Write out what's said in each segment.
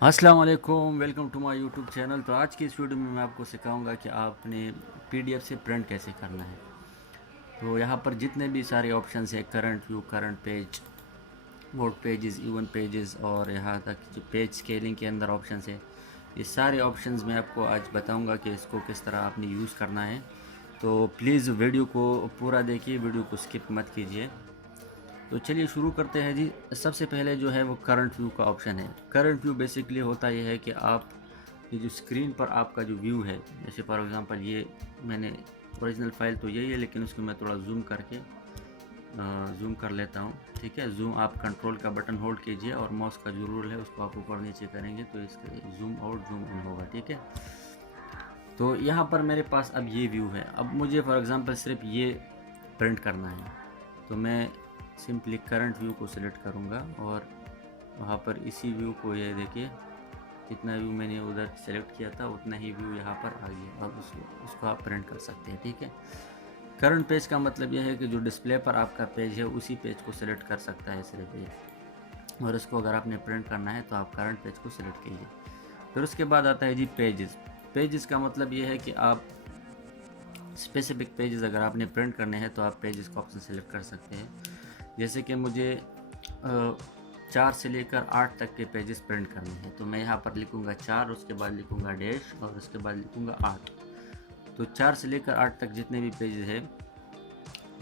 अस्सलाम वालेकुम, welcome to my YouTube channel. तो आज की इस वीडियो में मैं आपको सिखाऊंगा कि आपने पीडीएफ से प्रिंट कैसे करना है। तो यहाँ पर जितने भी सारे ऑप्शंस हैं, current view, current page, word pages, even pages और यहाँ तक जो पेज स्केलिंग के अंदर ऑप्शंस है, ये सारे ऑप्शंस मैं आपको आज बताऊँगा कि इसको किस तरह आपने यूज़ करना है। तो प्लीज़ वीडियो को पूरा देखिए, वीडियो को स्किप मत कीजिए। तो चलिए शुरू करते हैं जी। सबसे पहले जो है वो करंट व्यू का ऑप्शन है। करंट व्यू बेसिकली होता ये है कि आप ये जो स्क्रीन पर आपका जो व्यू है, जैसे फॉर एग्जांपल ये मैंने ओरिजिनल फाइल तो यही है, लेकिन उसको मैं थोड़ा जूम करके जूम कर लेता हूँ। ठीक है, जूम आप कंट्रोल का बटन होल्ड कीजिए और माउस का जो रूल है उसको आप ऊपर नीचे करेंगे तो इसका जूम आउट जूम इन होगा। ठीक है, तो यहाँ पर मेरे पास अब ये व्यू है। अब मुझे फॉर एग्ज़ाम्पल सिर्फ ये प्रिंट करना है, तो मैं सिंपली करंट व्यू को सिलेक्ट करूँगा और वहाँ पर इसी व्यू को, ये देखिए जितना व्यू मैंने उधर सेलेक्ट किया था उतना ही व्यू यहाँ पर आ गया। अब उसको आप प्रिंट कर सकते हैं। ठीक है, करंट पेज का मतलब यह है कि जो डिस्प्ले पर आपका पेज है उसी पेज को सिलेक्ट कर सकता है सिर्फ ये, और इसको अगर आपने प्रिंट करना है तो आप करंट पेज को सिलेक्ट कीजिए। फिर उसके बाद आता है जी पेजेस। पेजेस का मतलब ये है कि आप स्पेसिफिक पेजेस अगर आपने प्रिंट करने हैं तो आप पेजेस का ऑप्शन सेलेक्ट कर सकते हैं। जैसे कि मुझे 4 से लेकर 8 तक के पेजेस प्रिंट करने हैं, तो मैं यहाँ पर लिखूँगा 4, उसके बाद लिखूँगा डैश और उसके बाद लिखूँगा 8। तो 4 से लेकर 8 तक जितने भी पेजेस हैं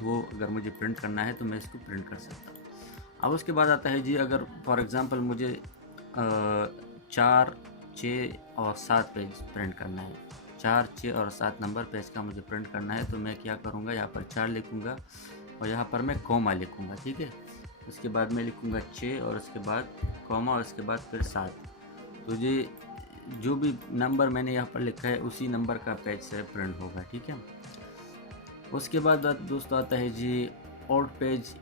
वो अगर मुझे प्रिंट करना है तो मैं इसको प्रिंट कर सकता हूँ। अब उसके बाद आता है जी, अगर फॉर एग्ज़ाम्पल मुझे 4, 6 और 7 पेज प्रिंट करना है, 4, 6 और 7 नंबर पेज का मुझे प्रिंट करना है, तो मैं क्या करूँगा, यहाँ पर 4 लिखूँगा और यहाँ पर मैं कॉमा लिखूँगा। ठीक है, उसके बाद मैं लिखूँगा 6 और उसके बाद कॉमा और उसके बाद फिर 7। तो ये जो भी नंबर मैंने यहाँ पर लिखा है उसी नंबर का पेज से प्रिंट होगा। ठीक है, उसके बाद दोस्तों आता है जी ऑड पेज,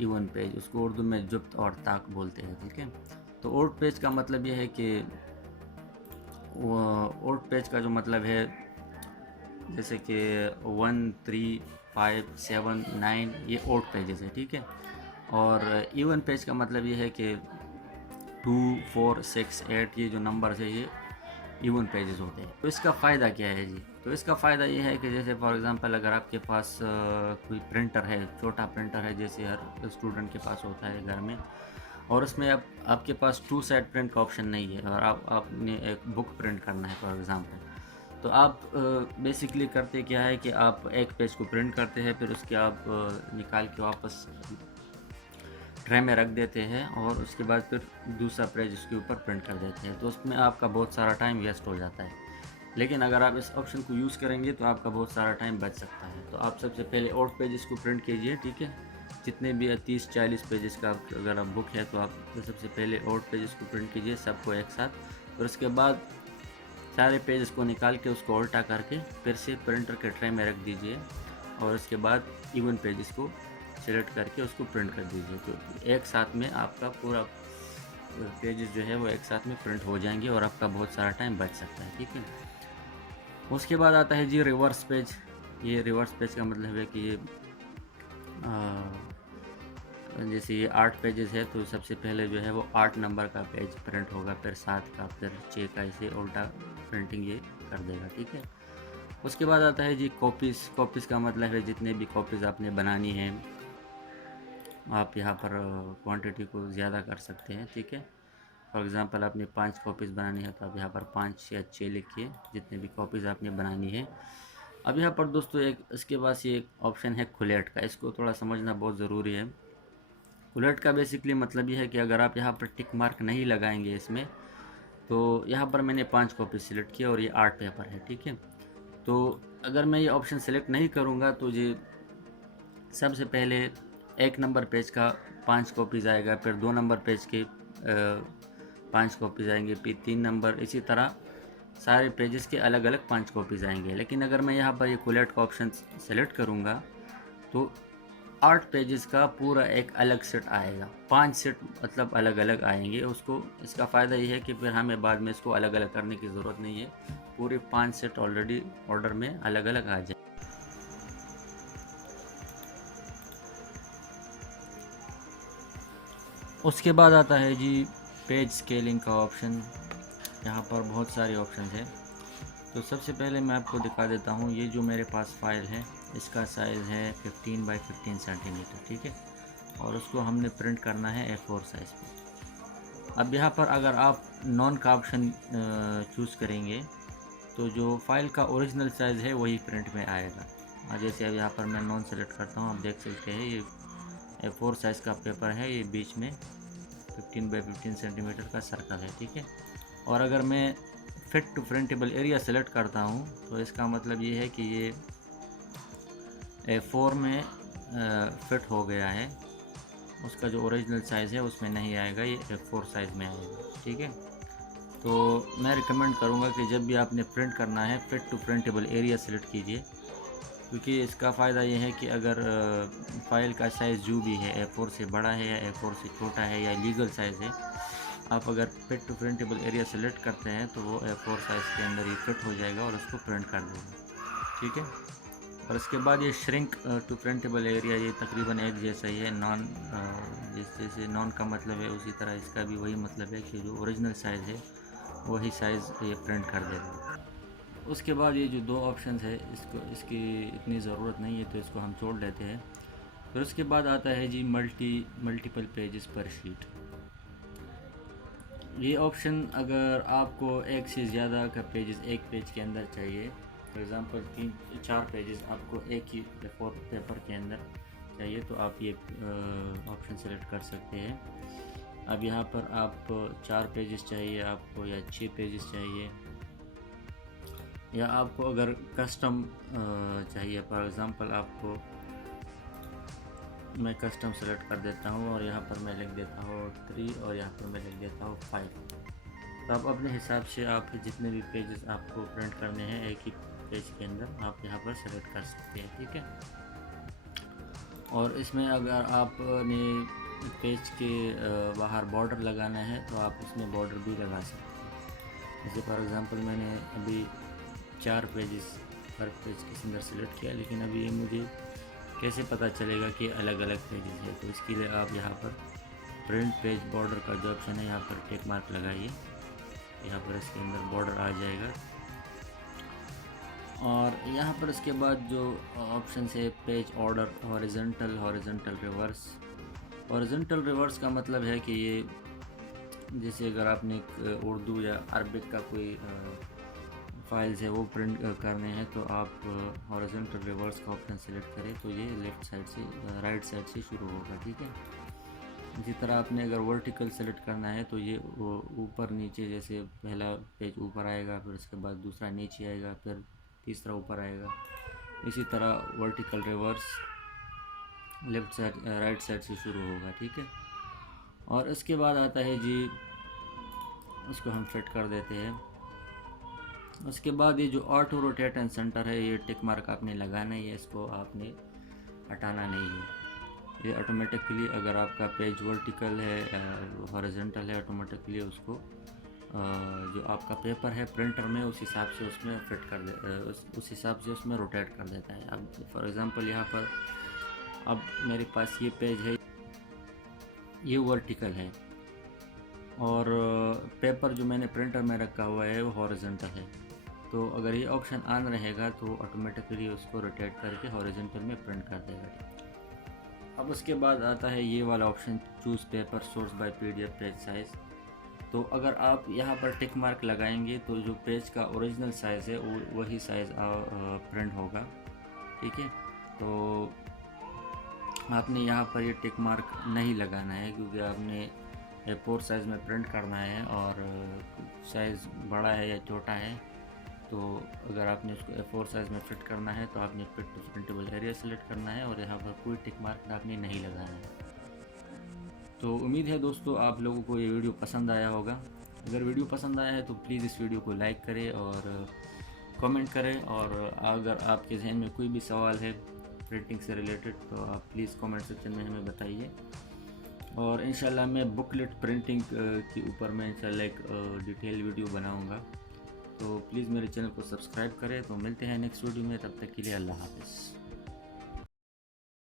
इवन पेज, उसको उर्दू में जुब्त और ताक बोलते हैं। ठीक है, तो ऑड पेज का मतलब यह है कि ऑड पेज का जो मतलब है, जैसे कि 1, 3, 5, 7, 9 ये ऑड पेजेस है। ठीक है, और इवन पेज का मतलब ये है कि 2, 4, 6, 8 ये जो नंबर है ये इवन पेजेस होते हैं। तो इसका फ़ायदा क्या है जी? तो इसका फ़ायदा ये है कि जैसे फॉर एग्ज़ाम्पल अगर आपके पास कोई प्रिंटर है, छोटा प्रिंटर है, जैसे हर स्टूडेंट के पास होता है घर में, और उसमें अब आपके पास 2 साइड प्रिंट का ऑप्शन नहीं है और आपने एक बुक प्रिंट करना है फॉर एग्ज़ाम्पल, तो आप बेसिकली करते क्या है कि आप एक पेज को प्रिंट करते हैं, फिर उसके आप निकाल के वापस ट्रे में रख देते हैं और उसके बाद फिर दूसरा पेज उसके ऊपर प्रिंट कर देते हैं, तो उसमें आपका बहुत सारा टाइम वेस्ट हो जाता है। लेकिन अगर आप इस ऑप्शन को यूज़ करेंगे तो आपका बहुत सारा टाइम बच सकता है। तो आप सबसे पहले और पेजेस को प्रिंट कीजिए। ठीक है, जितने भी 30-40 पेजेस का अगर आप बुक है तो आप तो सबसे पहले और पेजेस को प्रिंट कीजिए सबको एक साथ, और उसके बाद सारे पेजेस को निकाल के उसको उल्टा करके फिर से प्रिंटर के ट्रे में रख दीजिए और उसके बाद इवन पेजेस को सेलेक्ट करके उसको प्रिंट कर दीजिए। तो एक साथ में आपका पूरा पेजेस जो है वो एक साथ में प्रिंट हो जाएंगे और आपका बहुत सारा टाइम बच सकता है। ठीक है, उसके बाद आता है जी रिवर्स पेज। ये रिवर्स पेज का मतलब है कि ये जैसे ये 8 पेजेस है तो सबसे पहले जो है वो 8 नंबर का पेज प्रिंट होगा, फिर 7 का, फिर 6 का, इसे उल्टा प्रिंटिंग ये कर देगा। ठीक है, उसके बाद आता है जी कॉपीज़। कॉपीज़ का मतलब है जितने भी कॉपीज़ आपने बनानी है आप यहाँ पर क्वांटिटी को ज़्यादा कर सकते हैं। ठीक है, फॉर एग्ज़ाम्पल आपने 5 कॉपीज़ बनानी है तो आप यहाँ पर 5 या 6 लिखिए जितने भी कॉपीज़ आपने बनानी है। अब यहाँ पर दोस्तों एक इसके पास ये एक ऑप्शन है खुलेट का, इसको थोड़ा समझना बहुत ज़रूरी है। खुलेट का बेसिकली मतलब ये है कि अगर आप यहाँ पर टिक मार्क नहीं लगाएंगे इसमें, तो यहाँ पर मैंने 5 कॉपी सिलेक्ट किया और ये 8 पेपर है। ठीक है, तो अगर मैं ये ऑप्शन सेलेक्ट नहीं करूँगा तो ये सबसे पहले 1 नंबर पेज का 5 कॉपीज़ आएगा, फिर 2 नंबर पेज के 5 कॉपीज़ आएंगे, फिर 3 नंबर, इसी तरह सारे पेजेस के अलग अलग 5 कॉपीज़ आएंगे। लेकिन अगर मैं यहाँ पर ये कोलेट का ऑप्शन सेलेक्ट करूँगा तो 8 पेजेस का पूरा एक अलग सेट आएगा, 5 सेट मतलब अलग अलग आएंगे उसको। इसका फ़ायदा ये है कि फिर हमें बाद में इसको अलग अलग करने की ज़रूरत नहीं है, पूरे 5 सेट ऑलरेडी ऑर्डर में अलग अलग आ जाए। उसके बाद आता है जी पेज स्केलिंग का ऑप्शन, यहाँ पर बहुत सारे ऑप्शन हैं। तो सबसे पहले मैं आपको दिखा देता हूँ, ये जो मेरे पास फाइल है इसका साइज़ है 15 बाई 15 सेंटीमीटर, ठीक है, और उसको हमने प्रिंट करना है A4 साइज़ पे। अब यहाँ पर अगर आप नॉन का ऑप्शन चूज़ करेंगे तो जो फाइल का ओरिजिनल साइज़ है वही प्रिंट में आएगा। जैसे अब यहाँ पर मैं नॉन सेलेक्ट करता हूँ, आप देख सकते हैं ये A4 साइज़ का पेपर है, ये बीच में 15 बाई 15 सेंटीमीटर का सर्कल है, ठीक है। और अगर मैं fit to printable area select करता हूँ तो इसका मतलब ये है कि ये A4 में फिट हो गया है, उसका जो ओरिजिनल साइज़ है उसमें नहीं आएगा, ये A4 साइज़ में आएगा, ठीक है। तो मैं रिकमेंड करूँगा कि जब भी आपने प्रिंट करना है fit to printable area select कीजिए, क्योंकि इसका फ़ायदा ये है कि अगर फ़ाइल का साइज़ जो भी है A4 से बड़ा है या A4 से छोटा है या लीगल साइज़ है, आप अगर fit to printable area select करते हैं तो वो A4 साइज़ के अंदर ही फिट हो जाएगा और उसको प्रिंट कर देगा, ठीक है। और उसके बाद ये श्रिंक टू प्रिंटेबल एरिया, ये तकरीबन एक जैसा ही है। नॉन जैसे नॉन का मतलब है उसी तरह इसका भी वही मतलब है कि जो ओरिजिनल साइज़ है वही साइज़ ये प्रिंट कर देगा। उसके बाद ये जो दो ऑप्शंस है इसकी इतनी ज़रूरत नहीं है तो इसको हम छोड़ लेते हैं। फिर उसके बाद आता है जी मल्टीपल पेजेस पर शीट। ये ऑप्शन अगर आपको एक से ज़्यादा का पेजेस एक पेज के अंदर चाहिए, फॉर एग्ज़ाम्पल 3-4 पेजेस आपको एक ही A4 पेपर के अंदर चाहिए, तो आप ये ऑप्शन सेलेक्ट कर सकते हैं। अब यहाँ पर आप 4 पेजेस चाहिए आपको या 6 पेजेस चाहिए, या आपको अगर कस्टम चाहिए, फॉर एग्ज़ाम्पल आपको मैं कस्टम सेलेक्ट कर देता हूँ और यहाँ पर मैं लिख देता हूँ 3 और यहाँ पर मैं लिख देता हूँ 5। तो आप अपने हिसाब से आप जितने भी पेजेस आपको प्रिंट करने हैं एक ही पेज के अंदर आप यहाँ पर सेलेक्ट कर सकते हैं, ठीक है। और इसमें अगर आपने पेज के बाहर बॉर्डर लगाना है तो आप इसमें बॉर्डर भी लगा सकते हैं। जैसे फॉर एग्ज़ाम्पल मैंने अभी 4 पेजेस हर पेज के अंदर सेलेक्ट किया, लेकिन अभी ये मुझे कैसे पता चलेगा कि अलग अलग पेजेस है, तो इसके लिए आप यहाँ पर प्रिंट पेज बॉर्डर का जो ऑप्शन है यहाँ पर टिक मार्क लगाइए, यहाँ पर इसके अंदर बॉर्डर आ जाएगा। और यहाँ पर इसके बाद जो ऑप्शन है page order, horizontal reverse. Horizontal reverse का मतलब है कि ये जैसे अगर आपने उर्दू या अरबिक का कोई फाइल्स है वो प्रिंट करने हैं तो आप हॉरिजॉन्टल रिवर्स का ऑप्शन सेलेक्ट करें तो ये लेफ़्ट साइड से राइट साइड से शुरू होगा, ठीक है। इसी तरह आपने अगर वर्टिकल सेलेक्ट करना है तो ये ऊपर नीचे, जैसे पहला पेज ऊपर आएगा, फिर उसके बाद दूसरा नीचे आएगा, फिर तीसरा ऊपर आएगा। इसी तरह vertical reverse left side right side से शुरू होगा, ठीक है। और इसके बाद आता है जी, उसको हम फिट कर देते हैं। उसके बाद ये जो ऑटो रोटेट एंड सेंटर है ये टिक मार्क आपने लगाना ही है, इसको आपने हटाना नहीं है। ये ऑटोमेटिकली अगर आपका पेज वर्टिकल है हॉरिजॉन्टल है, ऑटोमेटिकली उसको जो आपका पेपर है प्रिंटर में उस हिसाब से उसमें फिट कर दे, उस हिसाब से उसमें रोटेट कर देता है। अब फॉर एग्ज़ाम्पल यहाँ पर अब मेरे पास ये पेज है, ये वर्टिकल है और पेपर जो मैंने प्रिंटर में रखा हुआ है वो हॉरिजॉन्टल है। तो अगर ये ऑप्शन ऑन रहेगा तो ऑटोमेटिकली उसको रोटेट करके हॉरिजॉन्टल में प्रिंट कर देगा। अब उसके बाद आता है ये वाला option choose paper source by PDF page size. तो अगर आप यहाँ पर टिक मार्क लगाएंगे तो जो पेज का ओरिजिनल साइज़ है वो वही साइज़ प्रिंट होगा, ठीक है। तो आपने यहाँ पर ये टिक मार्क नहीं लगाना है क्योंकि आपने A4 साइज़ में प्रिंट करना है और साइज़ बड़ा है या छोटा है, तो अगर आपने उसको A4 साइज़ में फिट करना है तो आपने fit to printable area select करना है और यहाँ पर कोई टिक मार्क आपने नहीं लगाना है। तो उम्मीद है दोस्तों आप लोगों को ये वीडियो पसंद आया होगा। अगर वीडियो पसंद आया है तो प्लीज़ इस वीडियो को लाइक करें और कमेंट करें, और अगर आपके जहन में कोई भी सवाल है प्रिंटिंग से रिलेटेड तो आप प्लीज़ कमेंट सेक्शन में हमें बताइए। और इंशाल्लाह मैं बुकलेट प्रिंटिंग के ऊपर मैं इंशाल्लाह एक डिटेल वीडियो बनाऊंगा, तो प्लीज़ मेरे चैनल को सब्सक्राइब करें। तो मिलते हैं नेक्स्ट वीडियो में, तब तक के लिए अल्लाह हाफ़िज़।